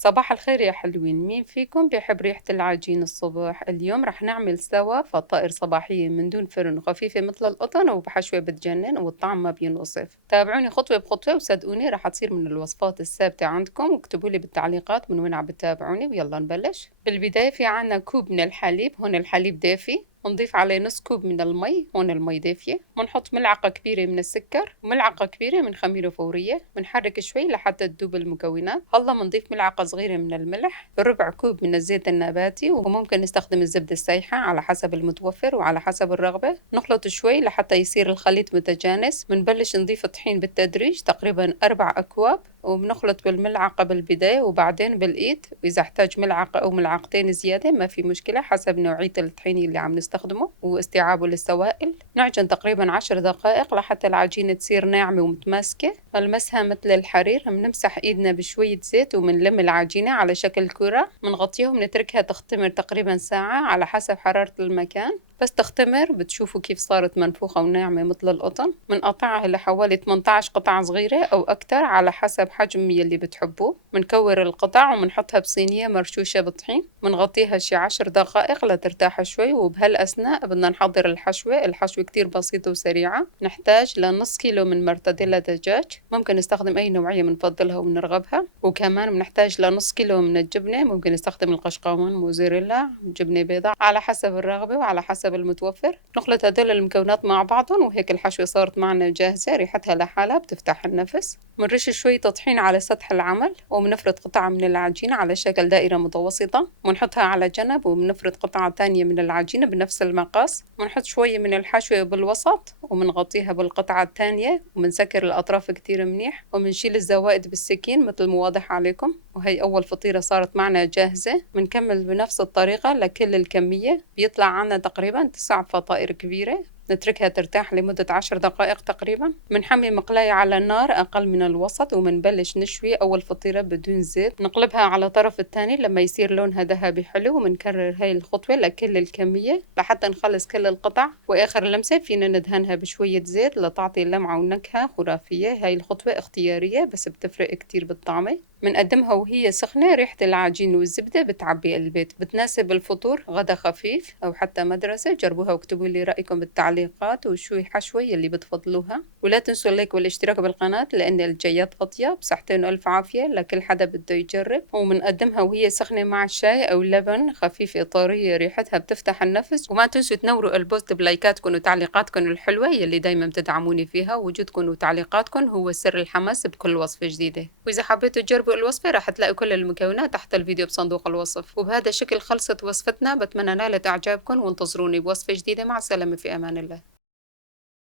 صباح الخير يا حلوين، مين فيكم بيحب ريحة العجين الصبح؟ اليوم رح نعمل سوا فطائر صباحية من دون فرن، خفيفة مثل القطن وبحشوة بتجنن والطعم ما بينوصف. تابعوني خطوة بخطوة وصدقوني رح تصير من الوصفات الثابتة عندكم، واكتبوا لي بالتعليقات من وين عم بتتابعوني ويلا نبلش. بالبداية في عنا كوب من الحليب، هون الحليب دافي، ونضيف عليه نص كوب من المي، هون المي دافية، ونحط ملعقة كبيرة من السكر وملعقة كبيرة من خميرة فورية، بنحرك شوي لحتى تذوب المكونات. هلا بنضيف ملعقة صغيرة من الملح، ربع كوب من الزيت النباتي، وممكن نستخدم الزبدة السايحة على حسب المتوفر وعلى حسب الرغبة. نخلط شوي لحتى يصير الخليط متجانس. بنبلش نضيف الطحين بالتدريج تقريبا 4 أكواب، وبنخلط بالملعقة بالبداية وبعدين بالإيد، وإذا احتاج ملعقة أو ملعقتين زيادة ما في مشكلة حسب نوعية الطحين اللي عم نستخدمه واستيعابه للسوائل. نعجن تقريبا 10 دقائق لحتى العجينة تصير ناعمة ومتماسكة. ملمسها مثل الحرير. بنمسح إيدنا بشوية زيت وبنلم العجينة على شكل كرة، بنغطيها وبنتركها تختمر تقريبا ساعة على حسب حرارة المكان. بس تختمر بتشوفوا كيف صارت منفوخة وناعمة مثل القطن. بنقطعها لحوالي 18 قطعة صغيرة أو أكتر على حسب حجم يلي بتحبوه. بنكور القطع وبنحطها بصينية مرشوشة بالطحين، بنغطيها شي 10 دقائق لترتاح شوي. وبهالأثناء بدنا نحضر الحشوة. الحشوة كتير بسيطة وسريعة. نحتاج لنص كيلو من مرتديلا دجاج، ممكن نستخدم أي نوعية بنفضلها وبنرغبها. وكمان بنحتاج لنص كيلو من الجبنة، ممكن نستخدم القشقاوان، موزاريلا، جبنة بيضاء، على حسب الرغبة وعلى حسب المتوفر. نخلط هدول المكونات مع بعضهم وهيك الحشوة صارت معنا جاهزة. ريحتها لحالها بتفتح النفس. بنرش شوي طحين على سطح العمل، وبنفرد قطعة من العجينة على شكل دائرة متوسطة، ونحطها على جنب. وبنفرد قطعة تانية من العجينة بنفس المقاس، ونحط شوية من الحشوة بالوسط وبنغطيها بالقطعة التانية، وبنسكر الأطراف كتير منيح، وبنشيل الزوائد بالسكين مثل ما واضح عليكم. وهي أول فطيرة صارت معنا جاهزة. بنكمل بنفس الطريقة لكل الكمية. بيطلع عنا تقريبا 9 فطائر كبيرة. نتركها ترتاح لمدة 10 دقائق تقريبا. بنحمي مقلاية على النار أقل من الوسط، وبنبلش نشوي أول فطيرة بدون زيت. نقلبها على الطرف الثاني لما يصير لونها ذهبي حلو، وبنكرر هاي الخطوة لكل الكمية لحتى نخلص كل القطع. وآخر لمسة فينا ندهنها بشوية زيت لتعطي لمعة ونكهة خرافية. هاي الخطوة اختيارية بس بتفرق كتير بالطعمة. بنقدمها وهي سخنة. ريحة العجين والزبدة بتعبي البيت، بتناسب الفطور، غدا خفيف أو حتى مدرسة. جربوها واكتبوا لي رأيكم بالتعليقات وشو حشوة يلي بتفضلوها. ولا تنسوا اللايك والاشتراك بالقناة لأن الجايات أطيب. بصحتين وألف عافية لكل حدا بده يجرب. وبنقدمها وهي سخنة مع الشاي أو اللبن، خفيفة طرية، ريحتها بتفتح النفس. وما تنسوا تنوروا البوست بلايكاتكم وتعليقاتكم الحلوة يلي دايما بتدعموني فيها. وجودكم وتعليقاتكم هو سر الحماس بكل وصفة جديدة. وإذا حبيتوا تجربوا الوصفة راح تلاقوا كل المكونات تحت الفيديو بصندوق الوصف. وبهذا الشكل خلصت وصفتنا. بتمنى نالت إعجابكم، وانتظروني بوصفة جديدة. مع السلامة، في أمان الله.